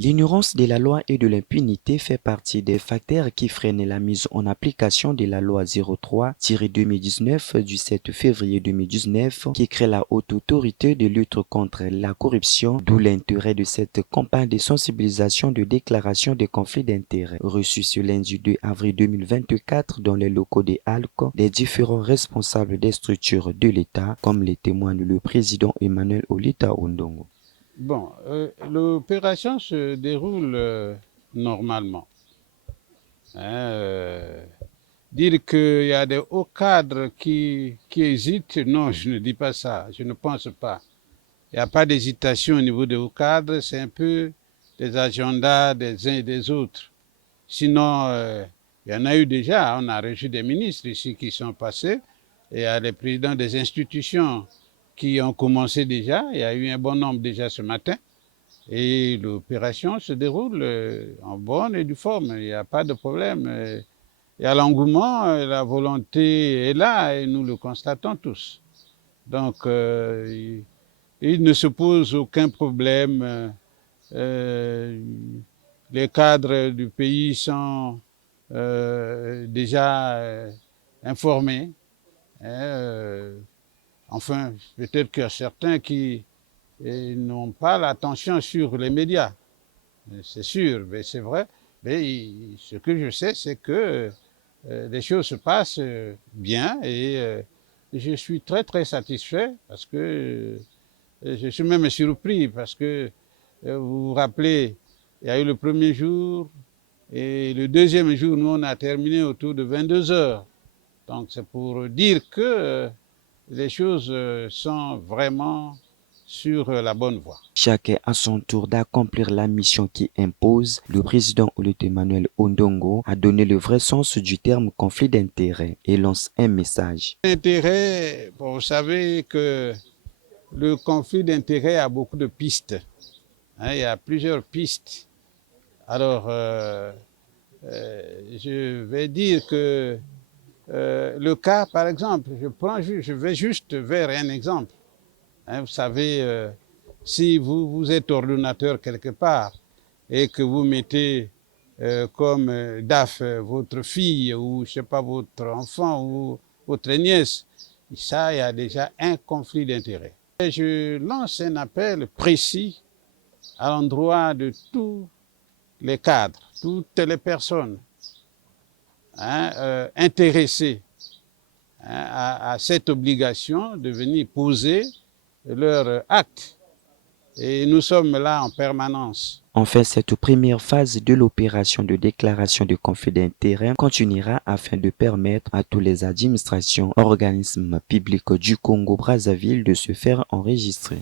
L'ignorance de la loi et de l'impunité fait partie des facteurs qui freinent la mise en application de la loi 03-2019 du 7 février 2019 qui crée la Haute Autorité de lutte contre la corruption, d'où l'intérêt de cette campagne de sensibilisation de déclaration de conflits d'intérêts reçue ce lundi 2 avril 2024 dans les locaux des ALCO, des différents responsables des structures de l'État, comme le témoigne le président Emmanuel Olita Ondongo. Bon, l'opération se déroule normalement. Dire qu'il y a des hauts cadres qui hésitent, non, je ne dis pas ça, je ne pense pas. Il n'y a pas d'hésitation au niveau des hauts cadres, c'est un peu des agendas des uns et des autres. Sinon, il y en a eu déjà, on a reçu des ministres ici qui sont passés, et il y a les présidents des institutions qui ont commencé déjà, il y a eu un bon nombre déjà ce matin, et l'opération se déroule en bonne et due forme, il n'y a pas de problème. Il y a l'engouement, la volonté est là et nous le constatons tous. Donc, il ne se pose aucun problème. Les cadres du pays sont déjà informés. Enfin, peut-être qu'il y a certains qui n'ont pas l'attention sur les médias. C'est sûr, mais c'est vrai. Mais ce que je sais, c'est que les choses se passent bien et je suis très très satisfait parce que je suis même surpris parce que vous vous rappelez, il y a eu le premier jour et le deuxième jour, nous on a terminé autour de 22 heures. Donc c'est pour dire que les choses sont vraiment sur la bonne voie. Chacun à son tour d'accomplir la mission qui impose, le président Olita Emmanuel Ondongo a donné le vrai sens du terme conflit d'intérêts et lance un message. L'intérêt, bon, vous savez que le conflit d'intérêts a beaucoup de pistes. Il y a plusieurs pistes. Alors, je vais dire que le cas, par exemple, je vais juste vers un exemple. Vous savez, si vous êtes ordonnateur quelque part et que vous mettez comme DAF votre fille ou je sais pas votre enfant ou votre nièce, ça, il y a déjà un conflit d'intérêts. Je lance un appel précis à l'endroit de tous les cadres, toutes les personnes intéressées à cette obligation de venir poser leur acte. Et nous sommes là en permanence. Enfin, cette première phase de l'opération de déclaration de conflit d'intérêts continuera afin de permettre à toutes les administrations, organismes publics du Congo-Brazzaville de se faire enregistrer.